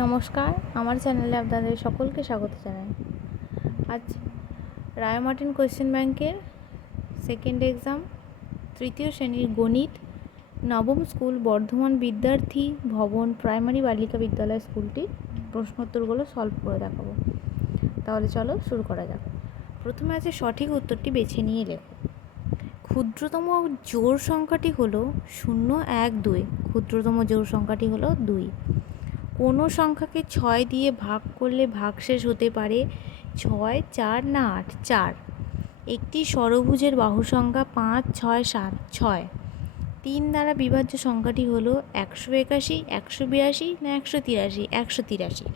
নমস্কার, আমার চ্যানেলে আপনাদের সকলকে স্বাগত জানাই। আজ রায় মার্টিন কোয়েশ্চেন ব্যাংকের সেকেন্ড এক্সাম তৃতীয় শ্রেণীর গণিত নবম স্কুল বর্ধমান বিদ্যার্থী ভবন প্রাইমারি বালিকা বিদ্যালয় স্কুলটি প্রশ্নোত্তরগুলো সলভ করে দেখাবো। তাহলে চলো শুরু করা যাক। প্রথমে আছে সঠিক উত্তরটি বেছে নিয়ে লেখো। ক্ষুদ্রতম জোড় সংখ্যাটি হলো 0, 1, 2। ক্ষুদ্রতম জোড় সংখ্যাটি হলো 2। কোনো সংখ্যাকে 6 দিয়ে ভাগ করলে ভাগশেষ হতে পারে 6, 4 না 8? 4। একটি ষড়ভুজের বাহু সংখ্যা 5, 6, 7, 6। 3 দ্বারা বিভাজ্য সংখ্যাটি হলো 181, 182 না 183? 183।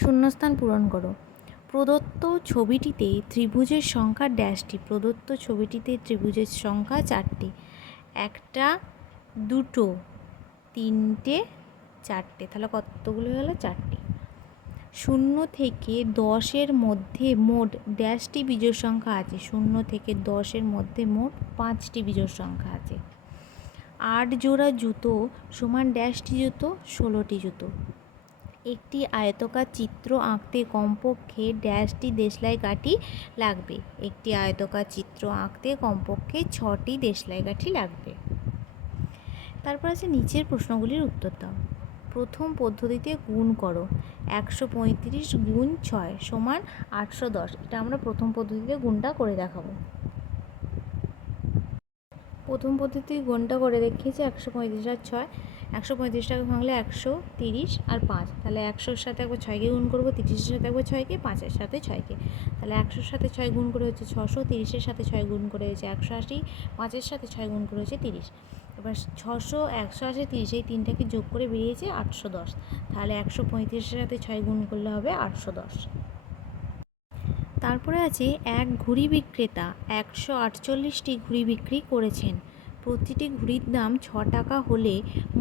শূন্যস্থান পূরণ করো। প্রদত্ত ছবিটিতে ত্রিভুজের সংখ্যা ড্যাশটি। প্রদত্ত ছবিটিতে ত্রিভুজের সংখ্যা 4টি। 1টা, 2টো, 3টে, 4টে। তাহলে কতগুলো হলো? 4টি। 0 থেকে 10-এর মধ্যে মোট ড্যাশটি বিজোড় সংখ্যা আছে। 0 থেকে 10-এর মধ্যে মোট 5টি বিজোড় সংখ্যা আছে। 8 জোড়া জুতো সমান ড্যাশটি জুতো? 16টি জুতো। একটি আয়তকার চিত্র আঁকতে কমপক্ষে ড্যাশটি দেশলাই কাঠি লাগবে। একটি আয়তকার চিত্র আঁকতে কমপক্ষে 6টি দেশলাই কাঠি লাগবে। তারপর আছে নিচের প্রশ্নগুলির উত্তর দাও। প্রথম পদ্ধতিতে গুণ করো। 135 গুণ 6 সমান 810। এটা আমরা প্রথম পদ্ধতিতে গুণটা করে দেখাবো। প্রথম পদ্ধতি গুণটা করে দেখিয়েছি। 135 আর 6, 135টাকে ভাঙলে 130 আর 5। তাহলে 100-র সাথে একবার 6কে গুণ করবো, 30-এর সাথে একবার 6কে, 5-এর সাথে 6কে। তাহলে 100-র সাথে 6 গুণ করে হচ্ছে 600, 30-এর সাথে 6 গুণ করে হয়েছে 180, 5-এর সাথে 6 গুণ করে হচ্ছে 30। এবার 600, 180, 30 এই তিনটাকে যোগ করে বেরিয়েছে 810। তাহলে 135-এর সাথে 6 গুণ করলে হবে 810। তারপরে আছে এক ঘুড়ি বিক্রেতা 148টি ঘুড়ি বিক্রি করেছেন। প্রতিটি ঘুড়ির দাম 6 টাকা হলে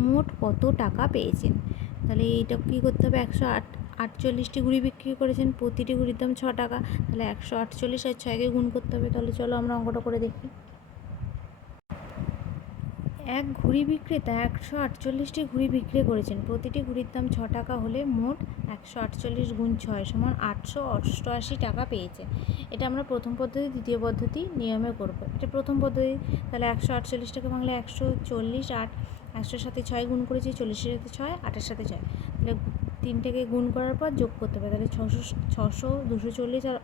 মোট কত টাকা পেয়েছেন? তাহলে এইটা কী করতে হবে? 148টি ঘুড়ি বিক্রি করেছেন, প্রতিটি ঘুড়ির দাম 6 টাকা। তাহলে 148 আর 6কে গুণ করতে হবে। তাহলে চলো আমরা অঙ্কটা করে দেখি। এক ঘুড়ি বিক্রেতা 148টি ঘুড়ি বিক্রি করেছেন। প্রতিটি ঘুড়ির দাম 6 টাকা হলে মোট 148 গুণ 6 সমান 888 টাকা পেয়েছে। এটা আমরা প্রথম পদ্ধতি দ্বিতীয় পদ্ধতি নিয়মে করব। এটা প্রথম পদ্ধতি। তাহলে 148টাকে ভাঙলে 140, 8, 100-র সাথে 6 গুণ করেছি, 40-এর সাথে 6, 8-এর সাথে 6। তাহলে তিনটাকে গুণ করার পর যোগ করতে হবে। তাহলে 600, 240 আর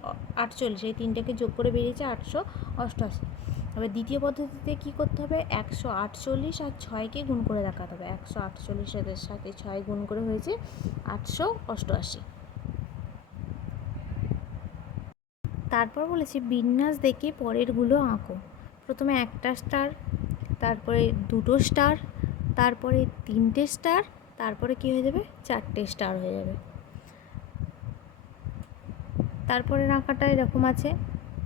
48 এই তিনটাকে যোগ করে বেরিয়েছে 888। তবে দ্বিতীয় পদ্ধতিতে কী করতে হবে? 148 আর 6কে গুণ করে দেখাতে হবে। 148-এর সাথে 6 গুণ করে হয়েছে 888। তারপর বলেছে বিন্যাস দেখে পরেরগুলো আঁকো। প্রথমে একটা স্টার, তারপরে 2টো স্টার, তারপরে 3টে স্টার, তারপরে কী হয়ে যাবে? 4টে স্টার হয়ে যাবে। তারপরে আঁকাটা এরকম আছে।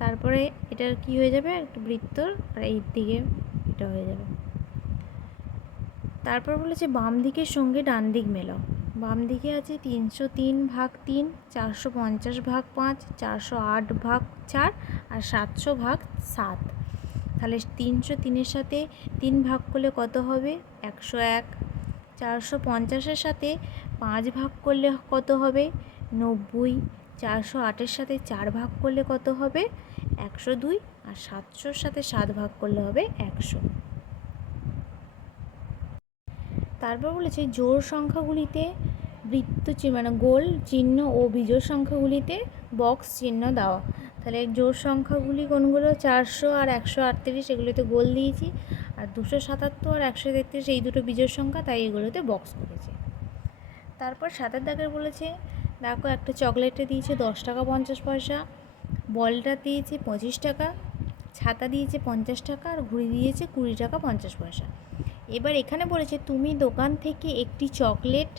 তারপরে এটার কি হয়ে যাবে? একটা বৃত্তর, আর এই দিকে এটা হয়ে যাবে। তারপর বলেছে বাম দিকের সঙ্গে ডান দিক মেলাও। বাম দিকে আছে 303 ভাগ 3, 450 ভাগ 5, 408 ভাগ 4 আর 700 ভাগ 7। তাহলে 303-এর সাথে 3 ভাগ করলে কত হবে? 101। 450-এর সাথে 5 ভাগ করলে কত হবে? 90। 408-এর সাথে 4 ভাগ করলে কত হবে? 102। আর 700-র সাথে 7 ভাগ করলে হবে 100। তারপর বলেছে জোড় সংখ্যাগুলিতে বৃত্ত মানে গোল চিহ্ন ও বিজোড় সংখ্যাগুলিতে বক্স চিহ্ন দেওয়া। তাহলে জোড় সংখ্যাগুলি কোনগুলো? 400 আর 138, এগুলোতে গোল দিয়েছি। আর 277 আর 133 এই দুটো বিজোড় সংখ্যা, তাই এগুলোতে বক্স করেছে। তারপর 7-এর দাগের বলেছে দেখো একটা চকলেটে দিয়েছে 10 টাকা 50 পয়সা, বলটা দিয়েছে 25 টাকা, ছাতা দিয়েছে 50 টাকা, আর ঘুড়ি দিয়েছে 20 টাকা 50 পয়সা। এবার এখানে বলেছে তুমি দোকান থেকে একটি চকলেট,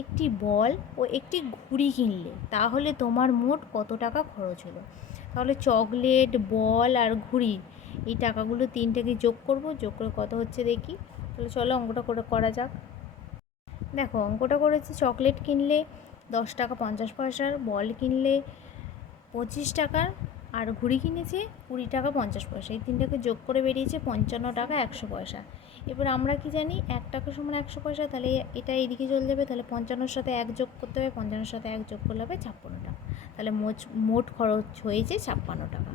একটি বল ও একটি ঘুড়ি কিনলে, তাহলে তোমার মোট কত টাকা খরচ হলো? তাহলে চকলেট, বল আর ঘুড়ি এই টাকাগুলো তিনটাকে যোগ করব, যোগ করে কত হচ্ছে দেখি। তাহলে চলো অঙ্কটা করা যাক। দেখো অঙ্কটা করেছে চকলেট কিনলে 10 টাকা 50 পয়সার, বল কিনলে 25 টাকার, আর ঘুড়ি কিনেছে 20 টাকা 50 পয়সা। এই তিনটাকে যোগ করে বেরিয়েছে 55 টাকা 100 পয়সা। এবার আমরা কি জানি 1 টাকা সমান 100 পয়সা, তাহলে এটা এইদিকে চলে যাবে, তাহলে 55-র সাথে 1 যোগ করতে হবে, 55-র সাথে 1 যোগ করলে হবে 56 টাকা। তাহলে মোট খরচ হয়েছে 56 টাকা।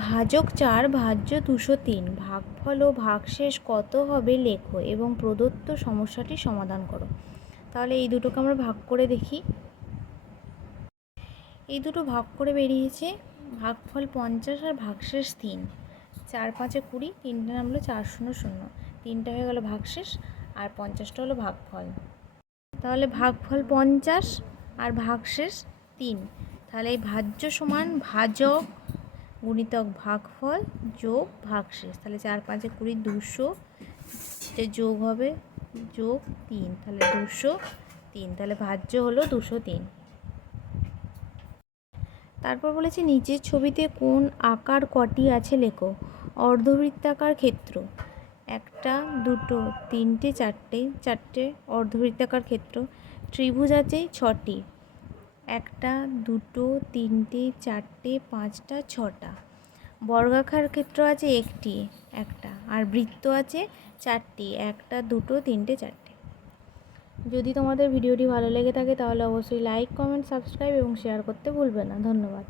ভাজক 4 ভাজ্য 203, ভাগফল ও ভাগশেষ কত হবে লেখো এবং প্রদত্ত সমস্যাটি সমাধান করো। তাহলে এই দুটোকে আমরা ভাগ করে দেখি। এই দুটো ভাগ করে বেরিয়েছে ভাগফল 50 আর ভাগশেষ 3। 4 5 20, 3টে নামলো 4 0 0, 3টা হয়ে গেল ভাগশেষ আর 50টা হলো ভাগফল। তাহলে ভাগফল 50 আর ভাগশেষ 3, তাহলে এই ভাজ্য সমান ভাজক গুণিতক ভাগফল যোগ ভাগশেষ। তাহলে 4 5 20, 200, যোগ হবে যোগ 3, তাহলে 203, তাহলে ভাজ্য হলো 203। তারপর বলেছে নিচের ছবিতে কোন আকার কটি আছে লেখো। অর্ধবৃত্তাকার ক্ষেত্র 1টা 2টো 3টে 4টে অর্ধবৃত্তাকার ক্ষেত্র। ত্রিভুজ আছে 6টি, 1টা 2টো 3টে 4টে 5টা 6টা। বর্গাকার ক্ষেত্র আছে একটা, আর বৃত্ত আছে 4টি, 1টা 2টো 3টে 4টে। যদি তোমাদের ভিডিওটি ভালো লেগে থাকে তাহলে অবশ্যই লাইক কমেন্ট সাবস্ক্রাইব এবং শেয়ার করতে ভুলবে না। ধন্যবাদ।